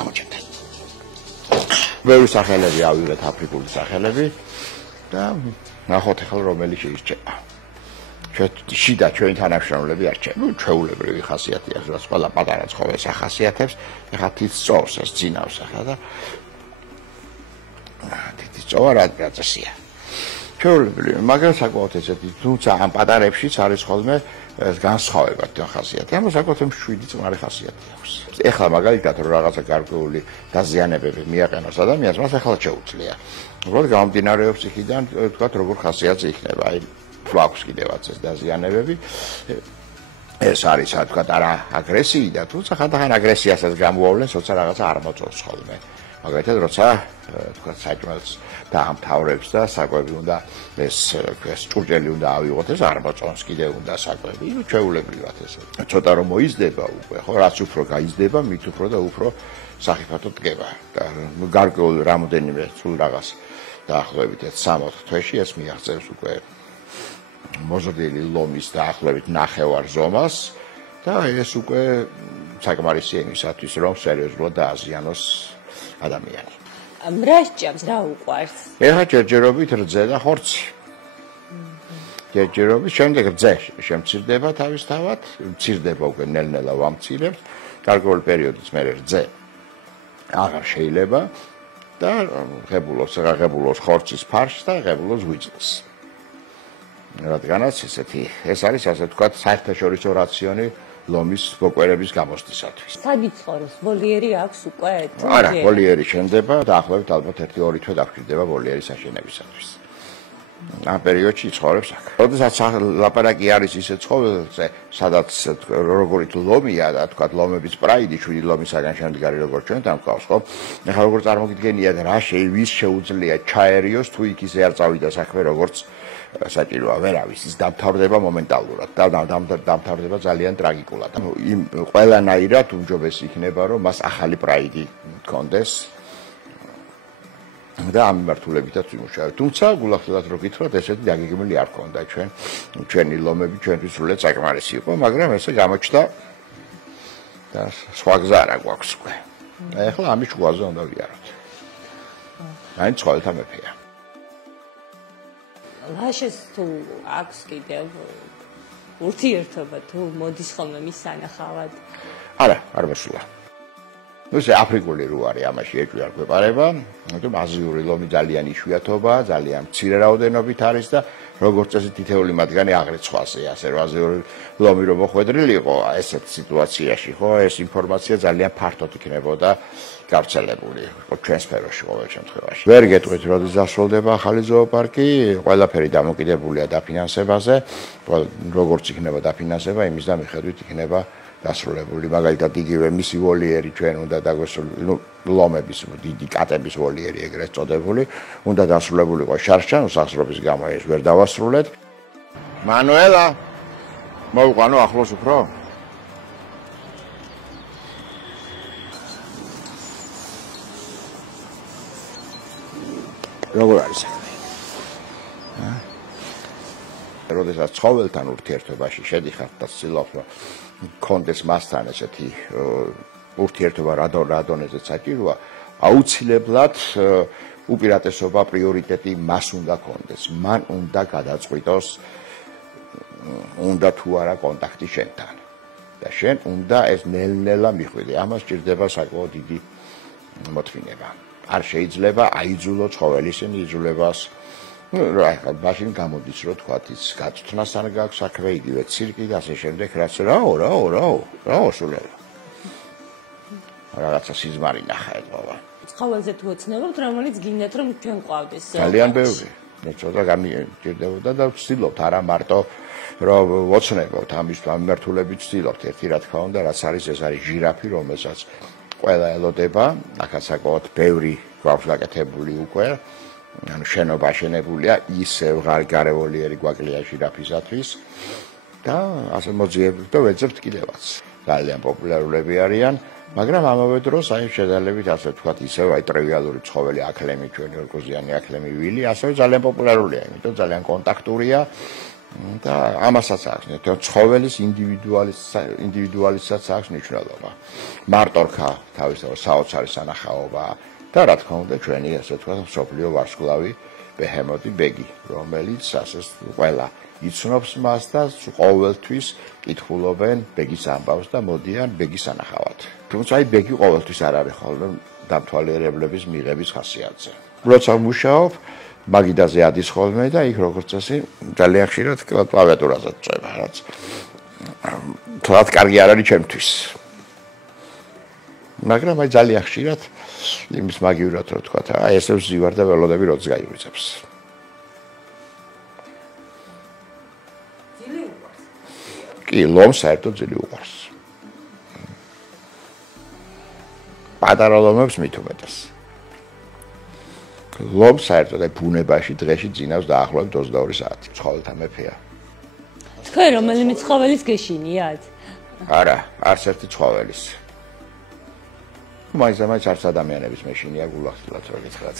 გამოჩნდა. ბევრი სახელები ავიღეთ აფრიკული სახელები და ნახოთ ახლა რომელი შეირჩება. შიდა ჩვენი თანამშრომლები არჩევ. ჩვეულებრივი ხასიათი აქვს, რაც ყველა პატარა ცხოველს ახასიათებს. ეხლა თითს წოვს ეს ძინავს ახლა და თითის წოვა რა წესია. ჩვეულებრივი, მაგრამ საკმაოდ ესეთი, თუმცა ამ პატარებშიც არის ხოლმე განსხვავება ხასიათი. ამას საკმაოდ 7 წმარი ხასიათი აქვს. ეხლა მაგალითად რომ რაღაცა გარკვეული დაზიანებები მიაყენოს ადამიანს, მას ახლა შეუძლია. უბრალოდ გამომდინარეობს იქიდან, თქვათ, როგორ ხასიათი იქნება. აი გვაქვს კიდევაც ეს დაზიანებები. ეს არის, თქვათ, არა აგრესიიდან, თუმცა ხანდახან აგრესიასაც გამოავლენს, როცა რაღაცა არ მოწონს ხოლმე. მაგალითად, როცა თქვათ, საჭმელს დაამთავრებს და საკვები უნდა ეს ჭურჭელი უნდა ავიღოთ, ეს არ მოწონს კიდე უნდა საკვები. ჩვეულებრივად ეს. ცოტა რომ მოიზრდება უკვე, ხო, რაც უფრო გაიზრდება, მით უფრო და უფრო სახიფათო დგება. და გარკვეულ რამოდენიმე სულ რაღაც დაახლოებით 3-4 თვეში ეს მიაღწევს უკვე მოზრდილი ლომის დაახლოებით ნახევარ ზომას და ეს უკვე საკმარისია იმისათვის, რომ სერიოზულად დააზიანოს ადამიანი. მრაშჭამს რა უყვარს? ეხლა ჯერჯერობით რძე და ხორცი. ჯერჯერობით, შემდეგ რძე შემცირდება თავისთავად, მცირდება უკვე ნელ-ნელა ვამცირებს, გარკვეული პერიოდიც მერე რძე აღარ შეიძლება და ღებულობს ხორცის ფარშს და ღებულობს ღვიძლს. რადგანაც ეს არის ასე ვთქვათ საერთაშორისო რაციონი ლომის მოკვერების გამოსვლისათვის. სად იცხოვრობს? ვოლიერი აქვს უკვე? არა, ვოლიერი შენდება, დაახლოებით ალბათ 1-2 თვე დაგვჭირდება ვოლიერის აშენებისათვის. ამ პერიოდში იცხოვრებს აქ. როდესაც ლაპარაკი არის ისე ცხოველზე, სადაც როგორი ლომია და თქვათ ლომების პრაიდი 7 ლომისაგან შემდგარი როგორც ჩვენ დამყავს, ხო? ეხლა როგორ წარმოგიდგენიათ რა ვის შეუძლია ჩაერიოს თუ იქ ისე არ წავიდა საქმე როგორც საჭიროა, ვერავის ის დამთავრდება მომენტალურად და დამთავრდება ძალიან ტრაგიკულად. იმ ყველანაირად უმჯობესი იქნება, რომ მას ახალი პრაიდი ჰქონდეს და ამ მიმართულებითაც ვიმუშავებ. თუმცა გულახდილად რო გითხრათ, ესეთი დაგეგმილი არ ქონდა ჩვენი ლომები ჩვენთვის სრულად საკმარისი იყო, მაგრამ ესე გამოჩნდა და სხვა გზა არ გვაქვს უკვე. ეხლა ამის შუაზე უნდა ვიაროთ. აი ცხოველთა მეფეა. ლაშეს თუ აქვს კიდევ ურთიერთობა თუ მოდის ხოლმე მის სანახავად? არა, არ მოსულა. ნუ აფრიკული რო არის, ამაში ეჭვი არ გვეპარება, მაგრამ აზიური ლომი ძალიან იშვიათობაა, ძალიან მცირე რაოდენობით არის და როგორც წესი თითეული მათგანი აღრიცხვასია, ასე რომ აზიური ლომი რომ მოხვედრილიყო, ესეთ სიტუაციაში, ხო, ეს ინფორმაცია ძალიან ფართოდ იქნებოდა გავრცელებული ჩვენ სფეროში ყოველ შემთხვევაში. ვერ გეტყვით, როდის დასრულდება ახალი ზოოპარკი, ყველაფერი დამოკიდებულია დაფინანსებაზე, როგორც იქნება დაფინანსება, იმის და მიხედვით იქნება დასრულებული. მაგალითად, იგივე მისი ვოლიერი ჩვენ უნდა დაგვესრულოს, ლომების დიდი კატების ვოლიერი ეგრეთ წოდებული, უნდა დასრულებულიყო შარშან, უსახსრობის გამო ეს ვერ დავასრულეთ. მანუელა, მოვიყვანო ახლოს უფრო? როგორ არის საქმე? როდესაც ცხოველთან ურთიერთობაში შედიხართ და ცდილობთ რომ კონდეს მასთან ესეთი ურთიერთობა რა დონეზე საჭიროა, აუცილებლად უპირატესობა პრიორიტეტი მას უნდა კონდეს. მან უნდა გადაწყვიტოს უნდა თუ არა კონტაქტი შენთან. და შენ უნდა ეს ნელ-ნელა მიხვიდე. ამას სჭირდება საკმაოდ დიდი მოთმინება. არ შეიძლება აიძულო ცხოველი, ისინი იძულებას რა მაშინ გამოდის რომ თქვათ ის გაწვრთნასთან გაქვს საქმე, იგივე ცირკი და ასე შემდეგ, რაც რაო სულელა. რაღაცა სიზმარი ნახა ეთქვა. ცხოველზე თუ ოცნებობთ, რომელიც გინდათ რომ ჩვენ ყავდეს. ძალიან ბევრი. მე ცოტა გამიჭირდებოდა და ვცდილობთ არა მარტო რომ ოცნებობთ, ამის მიმართულებით ვცდილობთ. ერთი რა თქმა უნდა, რაც არის ეს არის ჟირაფი, რომელსაც ყველა ელოდება, აქაც საკმაოდ ბევრი გვაქვს გაკეთებული უკვე. ანუ შენობა აშენებულია ისევ გარევოლიერი გვაკლია ჟირაფისათვის და ასე მოძიებთ და ვეძებთ კიდევაც. ძალიან პოპულარულები არიან, მაგრამ ამავე დროს აი შედარებით ასე ვთქვათ ისევ აი ტრივიალური ცხოველი აკლემი ჩვენი ორგოზიანი აკლემი ვილი ასევე ძალიან პოპულარულია, იმიტომ ძალიან კონტაქტურია და ამასაც აქვს ცხოველის ინდივიდუალიზაცია აქვს მნიშვნელობა. მარტორქა თავისთავად საოცარი სანახაობა და რა თქმა უნდა ჩვენი ასე ვთქვათ მსოფლიო ვარსკვლავი ბეჰემოთი ბეგი, რომელიც ასე ყველა იცნობს მას და ყოველთვის კითხულობენ ბეგის ამბავს და მოდიან ბეგის სანახავად. თუმცა აი ბეგი ყოველთვის არ არის ხოლმე დამთვალიერებლების მიღების ხასიათზე. როცა მუშაობ მაგიდაზე ადის ხოლმე და იქ როგორც წესი ძალიან ხშირად კლავიატურაზე წვება რაც თორად კარგი არ არის ჩემთვის. მაგრამ აი ძალიან ხშირად იმის მაგივრად რო თქვა აი ესე ვზივარ და ველოდები როც გაიგვიწევს. ძილი უყვარს. კი, ლომს საერთოდ ძილი უყვარს. პატარა ლომებს მით უმეტეს. ლომს საერთოდ აი ბუნებაში დღეში ძინავს დაახლოებით 22 საათი. ცხოველთა მეფეა. თქვენ რომელიმე ცხოველის გეშინიათ? არა, არც ერთი ცხოველის. მაინც არც ადამიანების მეშინია გულახდილად რო გითხრათ.